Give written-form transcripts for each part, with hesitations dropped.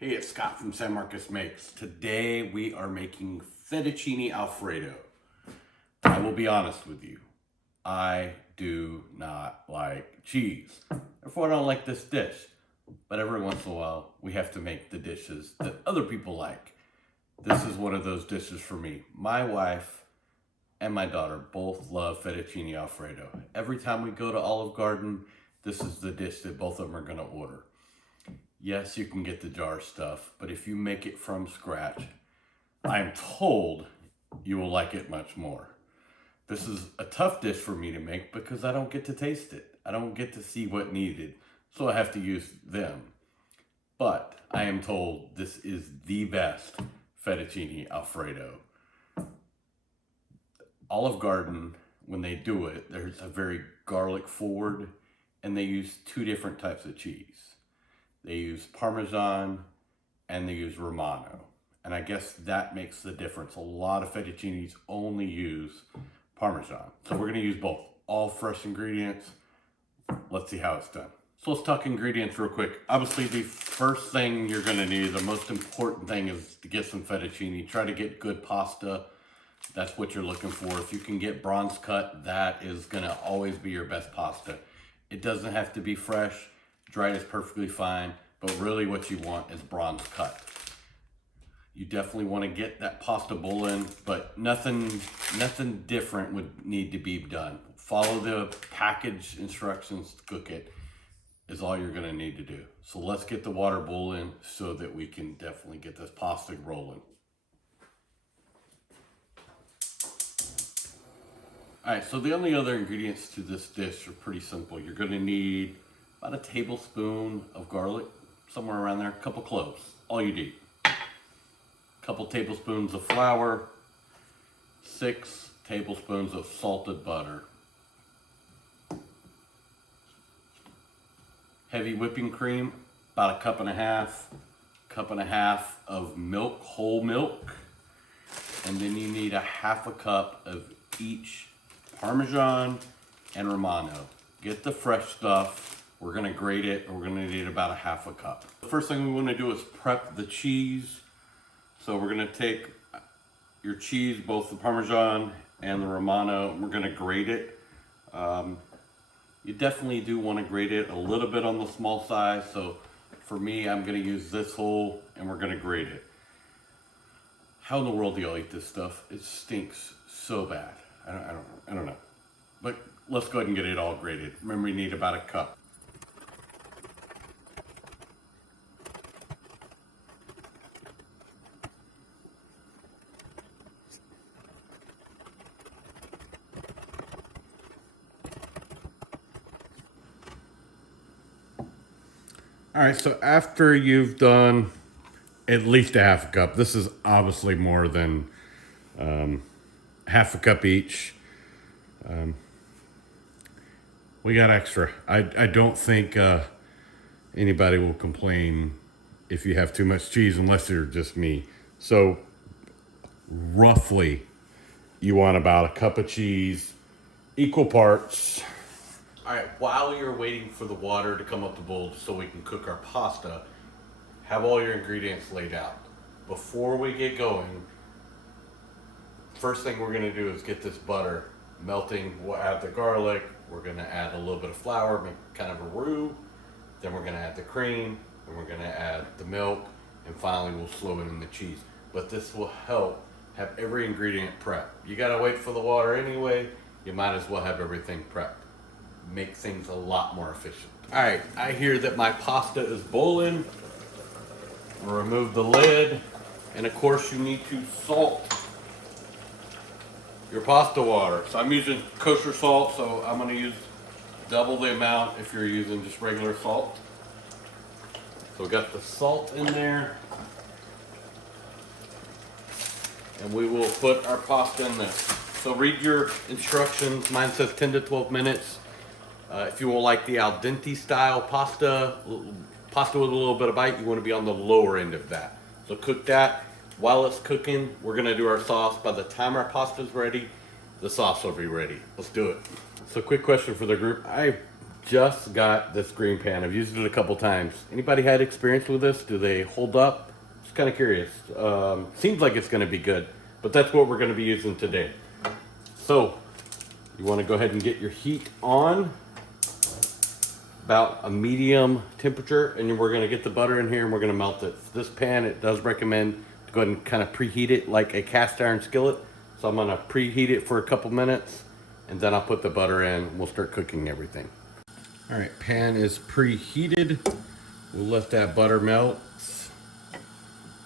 Hey, it's Scott from San Marcos Makes. Today we are making fettuccine Alfredo. I will be honest with you. I do not like cheese. Therefore, I don't like this dish. But every once in a while, we have to make the dishes that other people like. This is one of those dishes for me. My wife and my daughter both love fettuccine Alfredo. Every time we go to Olive Garden, this is the dish that both of them are going to order. Yes, you can get the jar stuff, but if you make it from scratch, I'm told you will like it much more. This is a tough dish for me to make because I don't get to taste it. I don't get to see what needed, so I have to use them. But I am told this is the best fettuccine Alfredo. Olive Garden, when they do it, there's a very garlic forward, and they use two different types of cheese. They use Parmesan and they use Romano. And I guess that makes the difference. A lot of fettuccines only use Parmesan. So we're gonna use both, all fresh ingredients. Let's see how it's done. So let's talk ingredients real quick. Obviously the first thing you're gonna need, the most important thing is to get some fettuccine. Try to get good pasta. That's what you're looking for. If you can get bronze cut, that is gonna always be your best pasta. It doesn't have to be fresh. Dried is perfectly fine, but really what you want is bronze cut. You definitely want to get that pasta bowl in, but nothing different would need to be done. Follow the package instructions to cook it is all you're gonna need to do. So let's get the water bowl in so that we can definitely get this pasta rolling. All right, so the only other ingredients to this dish are pretty simple. You're gonna need about a tablespoon of garlic, somewhere around there, a couple cloves, all you need. A couple tablespoons of flour, 6 tablespoons of salted butter. Heavy whipping cream, about a cup and a half of milk, whole milk, and then you need a half a cup of each Parmesan and Romano. Get the fresh stuff. We're gonna grate it, and we're gonna need about a half a cup. The first thing we wanna do is prep the cheese. So we're gonna take your cheese, both the Parmesan and the Romano, and we're gonna grate it. You definitely do wanna grate it a little bit on the small size. So for me, I'm gonna use this whole, and we're gonna grate it. How in the world do y'all eat this stuff? It stinks so bad. I don't know. But let's go ahead and get it all grated. Remember, you need about a cup. All right, so after you've done at least a half a cup, this is obviously more than half a cup each. We got extra. I don't think anybody will complain if you have too much cheese, unless you're just me. So roughly, you want about a cup of cheese, equal parts. All right, while you're waiting for the water to come up the bowl so we can cook our pasta, have all your ingredients laid out. Before we get going, first thing we're gonna do is get this butter melting. We'll add the garlic. We're gonna add a little bit of flour, make kind of a roux. Then we're gonna add the cream. Then we're gonna add the milk. And finally, we'll slow in the cheese. But this will help have every ingredient prepped. You gotta wait for the water anyway. You might as well have everything prepped. Make things a lot more efficient. All right, I hear that my pasta is boiling. I'll remove the lid. And of course, you need to salt your pasta water. So I'm using kosher salt, so I'm gonna use double the amount if you're using just regular salt. So we got the salt in there. And we will put our pasta in this. So read your instructions. Mine says 10 to 12 minutes. If you will like the al dente style pasta with a little bit of bite, you want to be on the lower end of that. So cook that. While it's cooking, we're gonna do our sauce. By the time our pasta's ready, the sauce will be ready. Let's do it. So quick question for the group. I just got this green pan. I've used it a couple times. Anybody had experience with this? Do they hold up? Just kind of curious. Seems like it's going to be good, but that's what we're going to be using today. So you want to go ahead and get your heat on, about a medium temperature, and we're going to get the butter in here and we're going to melt it. This pan, it does recommend to go ahead and kind of preheat it like a cast iron skillet. So I'm going to preheat it for a couple minutes, and then I'll put the butter in and we'll start cooking everything. All right, pan is preheated. We'll let that butter melt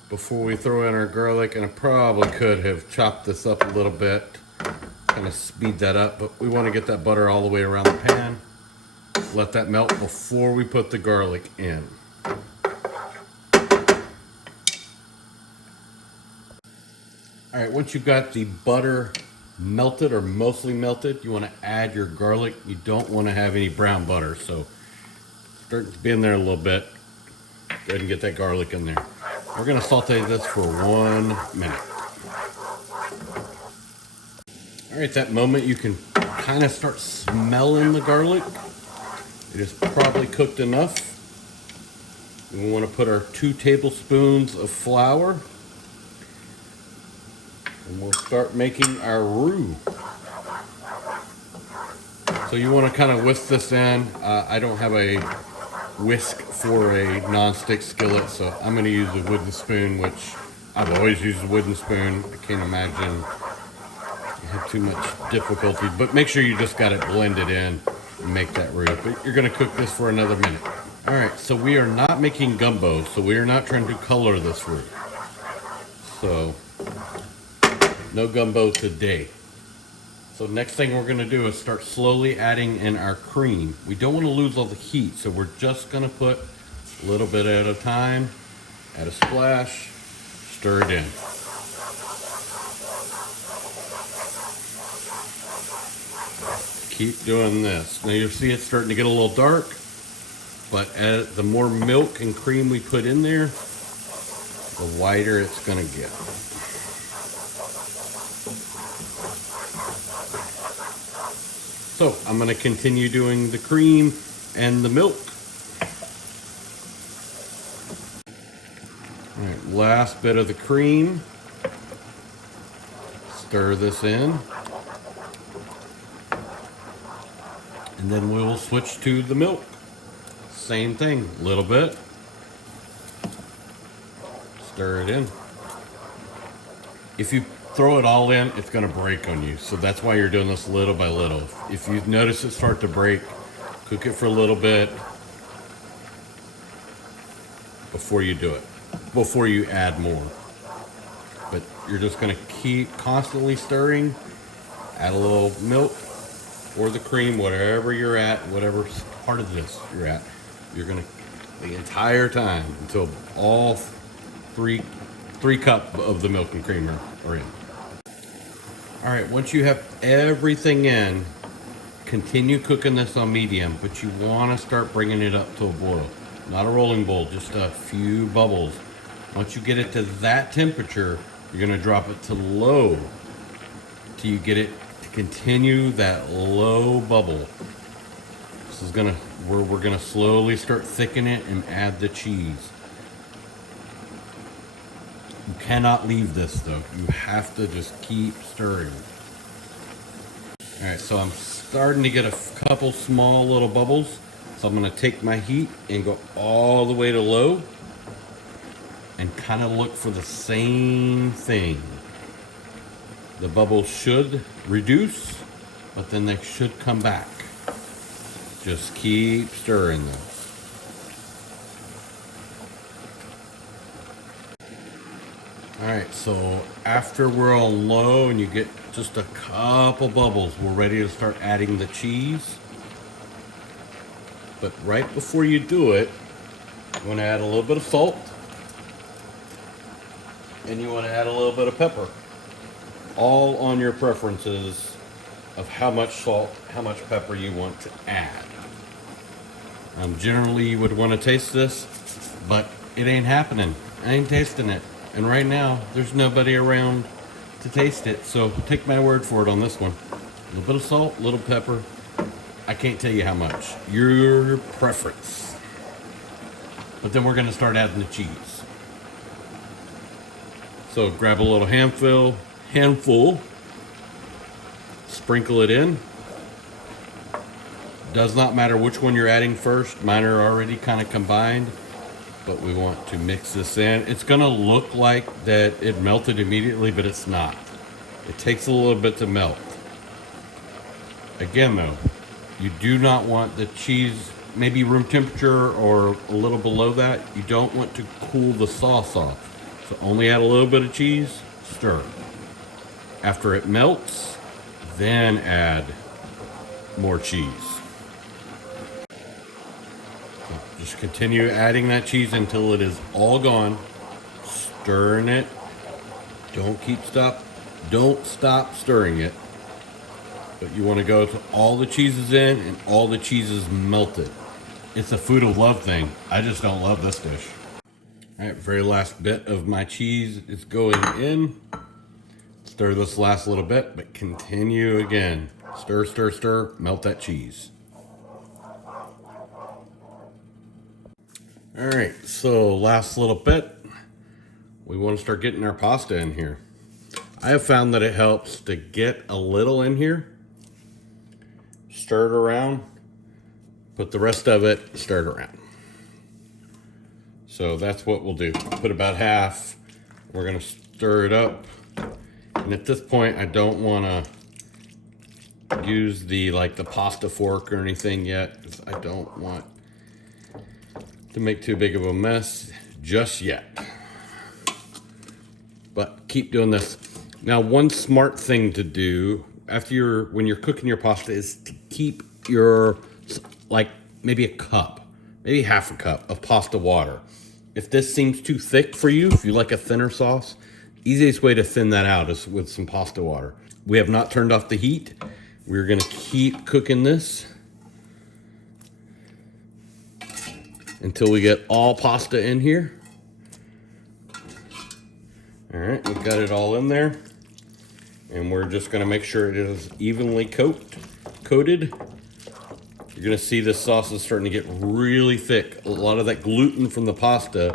before we throw in our garlic, and I probably could have chopped this up a little bit, kind of speed that up, but we want to get that butter all the way around the pan. Let that melt before we put the garlic in. All right, once you've got the butter melted or mostly melted, you want to add your garlic. You don't want to have any brown butter, so start to be in there a little bit. Go ahead and get that garlic in there. We're going to saute this for 1 minute. All right, that moment you can kind of start smelling the garlic. It is probably cooked enough. We want to put our 2 tablespoons of flour. And we'll start making our roux. So you want to kind of whisk this in. I don't have a whisk for a non-stick skillet, so I'm going to use a wooden spoon, which I've always used a wooden spoon. I can't imagine you have too much difficulty, but make sure you just got it blended in and make that roux. But you're going to cook this for another minute. All right, so we are not making gumbo, so we are not trying to color this roux. So no gumbo today. So next thing we're going to do is start slowly adding in our cream. We don't want to lose all the heat, so we're just going to put a little bit at a time, add a splash, stir it in. Keep doing this. Now you'll see it's starting to get a little dark, but the more milk and cream we put in there, the whiter it's going to get. So I'm going to continue doing the cream and the milk. All right, last bit of the cream. Stir this in. And then we will switch to the milk. Same thing, a little bit. Stir it in. If you throw it all in, it's going to break on you. So that's why you're doing this little by little. If you notice it start to break, cook it for a little bit before you do it, before you add more. But you're just going to keep constantly stirring, add a little milk or the cream, whatever you're at, whatever part of this you're at. You're going to, the entire time, until all three cups of the milk and cream are in. All right, once you have everything in, continue cooking this on medium, but you want to start bringing it up to a boil. Not a rolling boil, just a few bubbles. Once you get it to that temperature, you're going to drop it to low till you get it to continue that low bubble. This is where we're going to slowly start thickening it and add the cheese. You cannot leave this though. You have to just keep stirring. All right, so I'm starting to get a couple small little bubbles. So I'm going to take my heat and go all the way to low and kind of look for the same thing. The bubbles should reduce, but then they should come back. Just keep stirring them. All right, so after we're on low and you get just a couple bubbles, we're ready to start adding the cheese. But right before you do it, you want to add a little bit of salt and you want to add a little bit of pepper. All on your preferences of how much salt, how much pepper you want to add. Generally you would want to taste this, but it ain't happening. I ain't tasting it. And right now, there's nobody around to taste it. So take my word for it on this one. A little bit of salt, a little pepper, I can't tell you how much. Your preference. But then we're going to start adding the cheese. So grab a little handful, sprinkle it in. Does not matter which one you're adding first. Mine are already kind of combined, but we want to mix this in. It's gonna look like that it melted immediately, but it's not. It takes a little bit to melt. Again though, you do not want the cheese maybe room temperature or a little below that. You don't want to cool the sauce off. So only add a little bit of cheese, stir. After it melts, then add more cheese. Just continue adding that cheese until it is all gone. Stirring it. Don't stop stirring it. But you want to go to all the cheeses in and all the cheeses melted. It's a food of love thing. I just don't love this dish. All right, very last bit of my cheese is going in. Stir this last little bit, but continue again. Stir, stir, stir, melt that cheese. All right, so last little bit. We want to start getting our pasta in here. I have found that it helps to get a little in here. Stir it around. Put the rest of it, stir it around. So that's what we'll do. Put about half. We're gonna stir it up. And at this point, I don't wanna use the pasta fork or anything yet, because I don't want to make too big of a mess just yet. But keep doing this. Now, one smart thing to do when you're cooking your pasta is to keep your, maybe a cup, maybe half a cup of pasta water. If this seems too thick for you, if you like a thinner sauce, easiest way to thin that out is with some pasta water. We have not turned off the heat. We're gonna keep cooking this until we get all pasta in here. All right, we've got it all in there. And we're just gonna make sure it is evenly coated. You're gonna see this sauce is starting to get really thick. A lot of that gluten from the pasta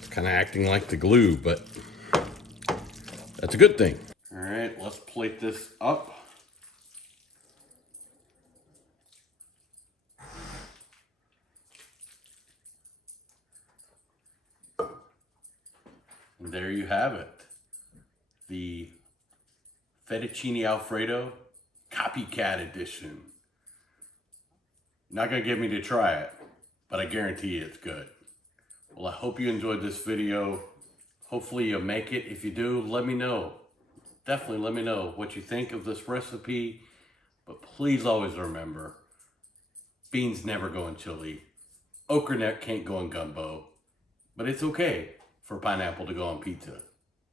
is kind of acting like the glue, but that's a good thing. All right, let's plate this up. And there you have it. The Fettuccine Alfredo Copycat Edition. Not gonna get me to try it, but I guarantee you it's good. Well, I hope you enjoyed this video. Hopefully you'll make it. If you do, let me know. Definitely let me know what you think of this recipe. But please always remember, beans never go in chili. Okra neck can't go in gumbo. But it's okay for pineapple to go on pizza.